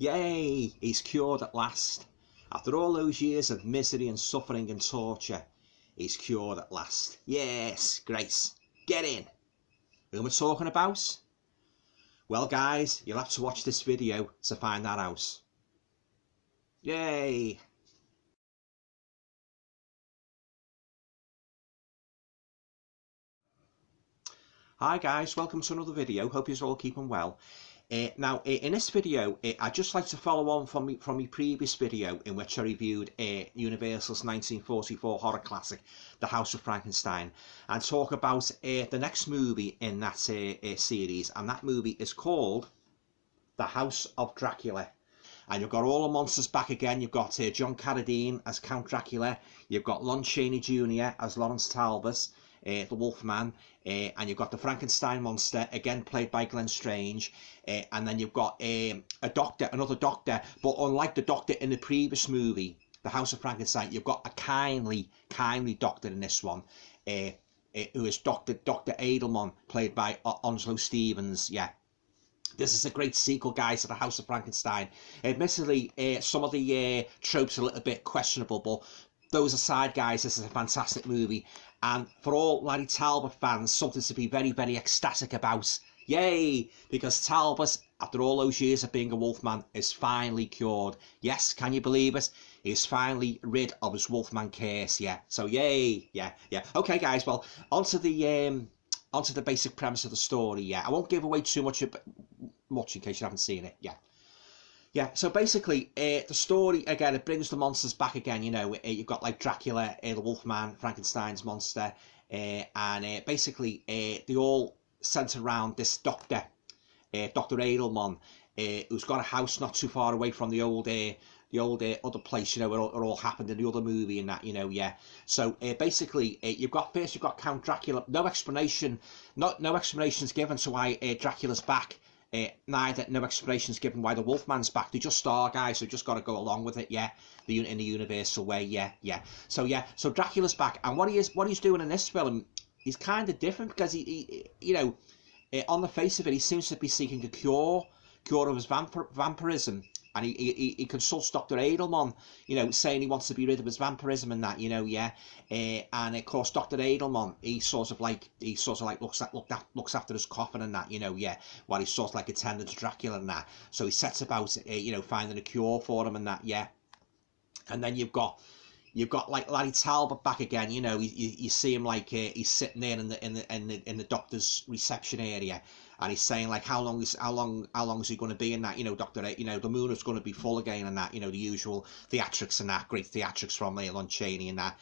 Yay! He's cured at last. After all those years of misery and suffering and torture, he's cured at last. Yes, Grace, get in. Who am I talking about? Well, guys, you'll have to watch this video to find that out. Yay! Hi guys, welcome to another video. Hope you're all keeping well. Now, in this video, I'd just like to follow on from my previous video in which I reviewed Universal's 1944 horror classic, The House of Frankenstein, and talk about the next movie in that series, and that movie is called The House of Dracula. And you've got all the monsters back again. You've got John Carradine as Count Dracula. You've got Lon Chaney Jr. as Lawrence Talbot, the Wolfman, and you've got the Frankenstein monster, again played by Glenn Strange, and then you've got another doctor, but unlike the doctor in the previous movie, The House of Frankenstein, you've got a kindly doctor in this one, who is Dr. Edelman, played by Onslow Stevens. Yeah. This is a great sequel, guys, to The House of Frankenstein. Admittedly, some of the tropes are a little bit questionable, but those aside, guys, this is a fantastic movie. And for all Larry Talbot fans, something to be very, very ecstatic about. Yay! Because Talbot, after all those years of being a Wolfman, is finally cured. Yes, can you believe it? He's finally rid of his Wolfman curse, yeah. So, yay! Yeah. Okay, guys, well, onto the basic premise of the story, yeah. I won't give away too much in case you haven't seen it, yeah. Yeah, so basically, the story, again, it brings the monsters back again, you know. You've got, like, Dracula, the Wolfman, Frankenstein's monster, and basically, they all centre around this doctor, Dr. Edelman, who's got a house not too far away from the old other place, you know, where it all happened in the other movie and that, you know, yeah. So basically, you've got Count Dracula. No explanations given to why Dracula's back. No explanations given why the Wolfman's back. They just are, guys. So just got to go along with it, yeah. In the universal way, yeah. So Dracula's back, and what he's doing in this film, he's kind of different because he you know, on the face of it, he seems to be seeking a cure of his vampirism. And he consults Dr. Edelman, you know, saying he wants to be rid of his vampirism and that, you know, yeah. And of course, Dr. Edelman, he sort of like looks after his coffin and that, you know, yeah. While he's sort of like attending to Dracula and that. So he sets about, you know, finding a cure for him and that, yeah. And then you've got like Larry Talbot back again, you know. You see him like he's sitting there in the doctor's reception area, and he's saying like how long is he going to be in that, you know, doctor, you know, the moon is going to be full again and that, you know, the usual theatrics and that, great theatrics from Lon Chaney and that.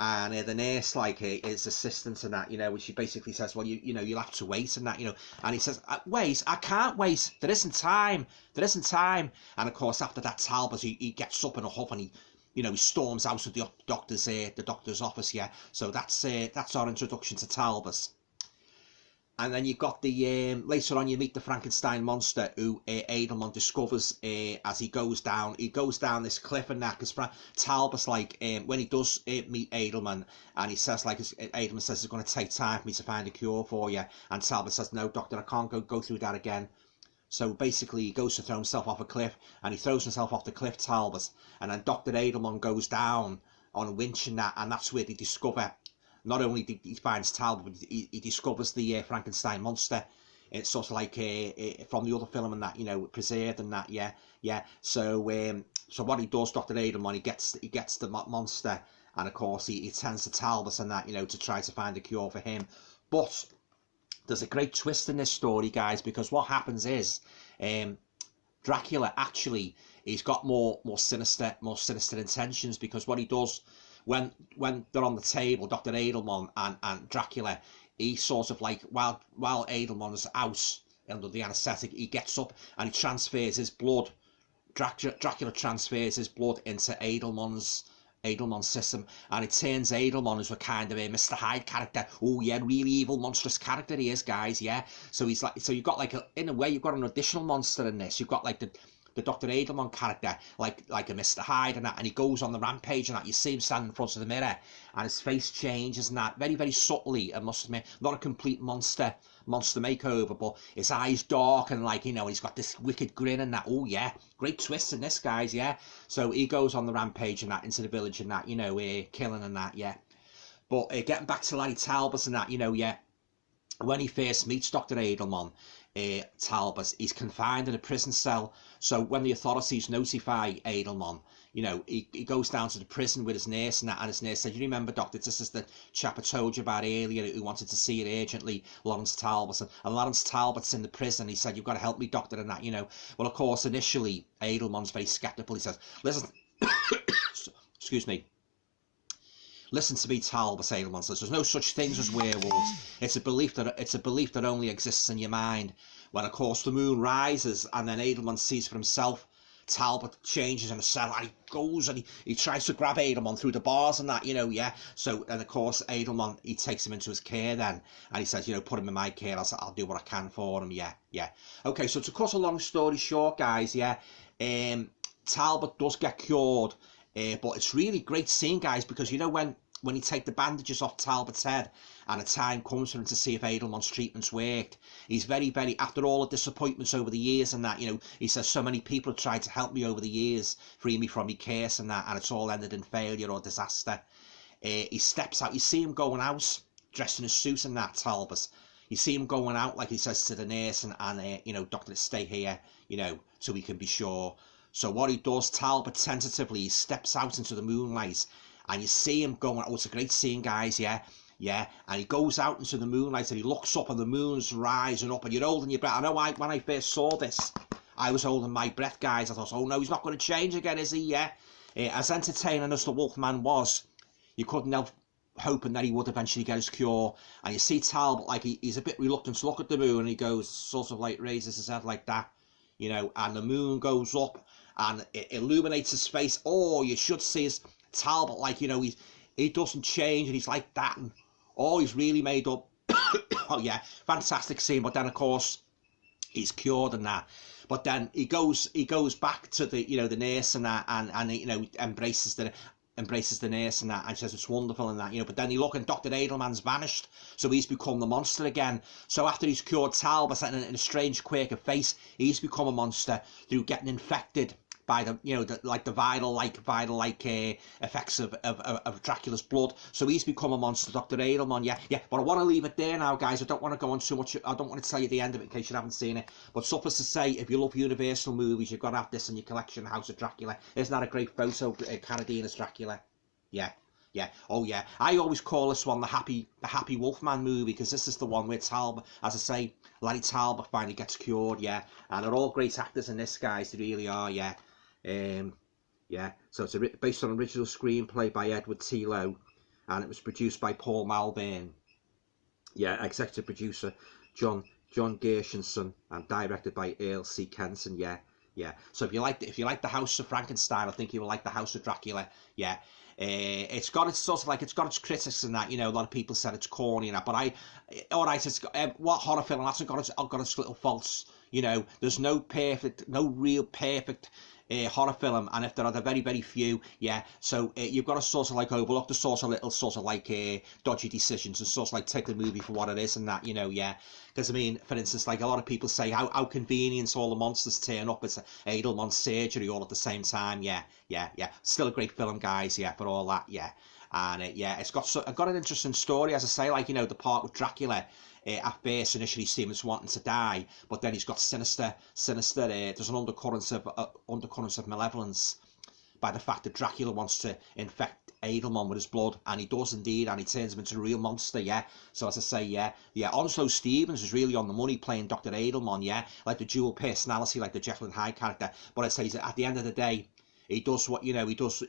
And the nurse, like his assistant and that, you know, she basically says, well, you know, you'll have to wait and that, you know. And he says, wait, I can't wait. There isn't time. And of course, after that, Talbot, he gets up in a huff and he storms out of the doctor's office, yeah. So that's our introduction to Talbot. And then you've got later on you meet the Frankenstein monster, who Edelman discovers as he goes down this cliff and that, because Talbot's like, when he does meet Edelman, and he says, like, Edelman says it's going to take time for me to find a cure for you, and Talbot says, no, doctor, I can't go through that again. So basically, he goes to throw himself off a cliff, and he throws himself off the cliff, Talbot, and then Dr. Edelman goes down on a winch and that's where they discover, not only he finds Talbot, but he discovers the Frankenstein monster. It's sort of like from the other film and that, you know, preserved and that, yeah. So what he does, Dr. Edelman, he gets the monster, and of course he tends to Talbot and that, you know, to try to find a cure for him, but there's a great twist in this story, guys, because what happens is Dracula actually, he's got more sinister intentions, because what he does when they're on the table, Dr. Edelman and Dracula, he sort of like, while Edelman is out under the anaesthetic, he gets up and he transfers his blood. Dracula transfers his blood into Edelman's system, and it turns Edelman into a kind of a Mr. Hyde character. Oh yeah, really evil, monstrous character he is, guys, yeah. So he's like, so you've got like in a way, you've got an additional monster in this. You've got like the the Dr. Edelman character, like a Mr. Hyde and that, and he goes on the rampage and that. You see him standing in front of the mirror, and his face changes and that, very, very subtly, I must admit. Not a complete monster makeover, but his eyes dark and like, you know, he's got this wicked grin and that. Oh yeah, great twist in this, guys, yeah. So he goes on the rampage and that, into the village and that, you know, killing and that, yeah. But getting back to Larry Talbot and that, you know, yeah, when he first meets Dr. Edelman, Talbot, he's confined in a prison cell. So when the authorities notify Edelman, you know, he goes down to the prison with his nurse and that, and his nurse said, you remember, doctor, this is the chap I told you about earlier who wanted to see you urgently, Lawrence Talbot. And Lawrence Talbot's in the prison. He said, you've got to help me, doctor, and that, you know. Well, of course, initially, Edelman's very sceptical. He says, listen, excuse me. Listen to me, Talbot, Edelman says. There's no such things as werewolves. It's a belief that only exists in your mind. When, of course, the moon rises and then Edelman sees for himself, Talbot changes in a cell and he goes and he tries to grab Edelman through the bars and that, you know, yeah. So, and of course, Edelman, he takes him into his care then, and he says, you know, put him in my care. I'll do what I can for him, yeah, yeah. Okay, so to cut a long story short, guys, yeah, Talbot does get cured, but it's really great scene, guys, because, you know, when you take the bandages off Talbot's head and a time comes for him to see if Edelman's treatments worked, he's very, very, after all the disappointments over the years and that, you know, he says, so many people have tried to help me over the years, free me from my curse and that, and it's all ended in failure or disaster. He steps out, you see him going out, dressed in a suit and that, Talbot. You see him going out, like he says to the nurse, and you know, doctor, stay here, you know, so we can be sure. So what he does, Talbot tentatively, he steps out into the moonlight, and you see him going, oh, it's a great scene, guys, yeah, yeah, and he goes out into the moonlight, and he looks up, and the moon's rising up, and you're holding your breath. I know when I first saw this, I was holding my breath, guys. I thought, oh no, he's not going to change again, is he, yeah? As entertaining as the Wolfman was, you couldn't help hoping that he would eventually get his cure, and you see Talbot, like, he's a bit reluctant to look at the moon, and he goes, sort of like, raises his head like that, you know, and the moon goes up, and it illuminates his face. Oh, you should see his Talbot, like, you know, he doesn't change, and he's like that, and oh, he's really made up. Oh yeah, fantastic scene. But then, of course, he's cured and that. But then he goes back to the, you know, the nurse and that, and you know, embraces the nurse and that, and says it's wonderful and that, you know. But then you look, and Dr. Edelman's vanished, so he's become the monster again. So after he's cured Talbot in a strange quirk of face, he's become a monster through getting infected by the, you know, the viral effects of Dracula's blood. So he's become a monster, Dr. Edelman, yeah. But I want to leave it there now, guys. I don't want to go on too much. I don't want to tell you the end of it in case you haven't seen it. But suffice to say, if you love Universal movies, you've got to have this in your collection, House of Dracula. Isn't that a great photo, Carradine as Dracula? Yeah. Yeah, oh yeah. I always call this one the Happy Wolfman movie, because this is the one where Talbot, as I say, Larry Talbot finally gets cured, yeah. And they're all great actors in this, guys. They really are, yeah. Yeah, so it's based on an original screenplay by Edward T. Lowe, and it was produced by Paul Malvern. Yeah, executive producer John Gershenson, and directed by Earl C. Kenton. Yeah, yeah. So if you like the House of Frankenstein, I think you will like the House of Dracula. Yeah. It's got its sort of like, it's got its critics in that, you know. A lot of people said it's corny and that, but all right, it's got, what horror film hasn't got its little faults, you know. There's no real perfect horror film, and if there are, they're very, very few, yeah. So you've got to sort of like overlook the sort of little sort of like dodgy decisions, and sort of like take the movie for what it is and that, you know, yeah. Because I mean, for instance, like a lot of people say, how convenient all the monsters turn up. It's Edelman's surgery all at the same time, yeah. Still a great film, guys, yeah, for all that, yeah. And yeah, it's got an interesting story, as I say, like, you know, the part with Dracula. At first, initially seems wanting to die, but then he's got sinister. There's an undercurrent of malevolence by the fact that Dracula wants to infect Edelman with his blood, and he does indeed, and he turns him into a real monster, yeah. So as I say, yeah. Onslow Stevens is really on the money playing Dr. Edelman, yeah, like the dual personality, like the Jekyll and Hyde character. But I say, at the end of the day, he does what, you know, he does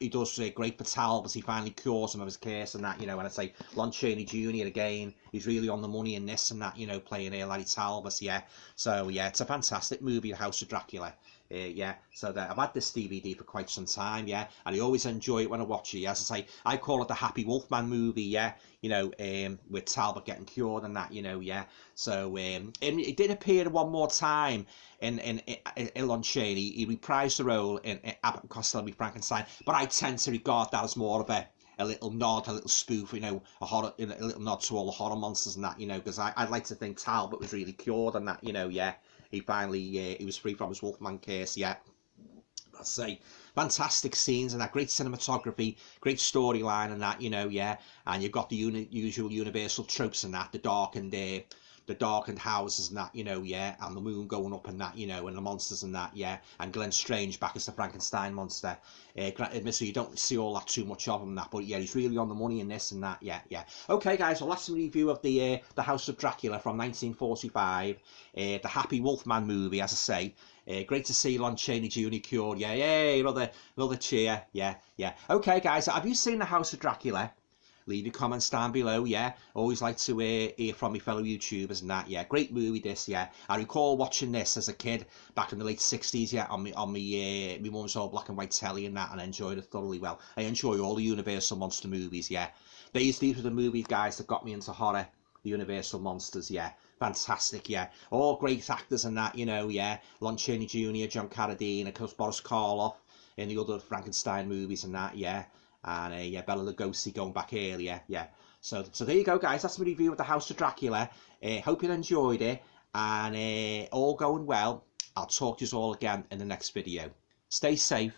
great for Talbot. He finally cures him of his curse and that, you know. And I say Lon Chaney Jr. again, he's really on the money in this and that, you know, playing Larry Talbot, yeah. So yeah, it's a fantastic movie, The House of Dracula. Yeah, so I've had this DVD for quite some time, yeah, and I always enjoy it when I watch it. Yeah, as I say, I call it the Happy Wolfman movie, yeah, you know, with Talbot getting cured and that, you know, yeah. So and it did appear one more time in Lon Chaney. He reprised the role in Abbott and Costello v Frankenstein, but I tend to regard that as more of a little nod, a little spoof, you know, a little nod to all the horror monsters and that, you know, because I'd like to think Talbot was really cured and that, you know, yeah. He finally, he was free from his Wolfman curse, yeah. I say, fantastic scenes and that, great cinematography, great storyline and that, you know, yeah. And you've got the usual Universal tropes and that, the darkened houses and that, you know, yeah, and the moon going up and that, you know, and the monsters and that, yeah, and Glenn Strange back as the Frankenstein monster. Admittedly, you don't see all that too much of him and that, but yeah, he's really on the money in this and that, yeah, yeah. Okay, guys, well, that's a review of the House of Dracula from 1945, the Happy Wolfman movie, as I say. Great to see Lon Chaney Jr. cured, yeah, yay, another cheer, yeah, yeah. Okay, guys, have you seen the House of Dracula? Leave your comments down below, yeah. Always like to hear from my fellow YouTubers and that, yeah. Great movie this, yeah. I recall watching this as a kid back in the late 60s, yeah, on my mum's old black and white telly and that, and I enjoyed it thoroughly well. I enjoy all the Universal monster movies, yeah. These were the movies, guys, that got me into horror. The Universal monsters, yeah. Fantastic, yeah. All great actors and that, you know, yeah. Lon Chaney Jr., John Carradine, of course, Boris Karloff in the other Frankenstein movies and that, yeah. And yeah, Bela Lugosi going back earlier, yeah. So there you go, guys. That's my review of the House of Dracula. Hope you enjoyed it, and all going well. I'll talk to you all again in the next video. Stay safe.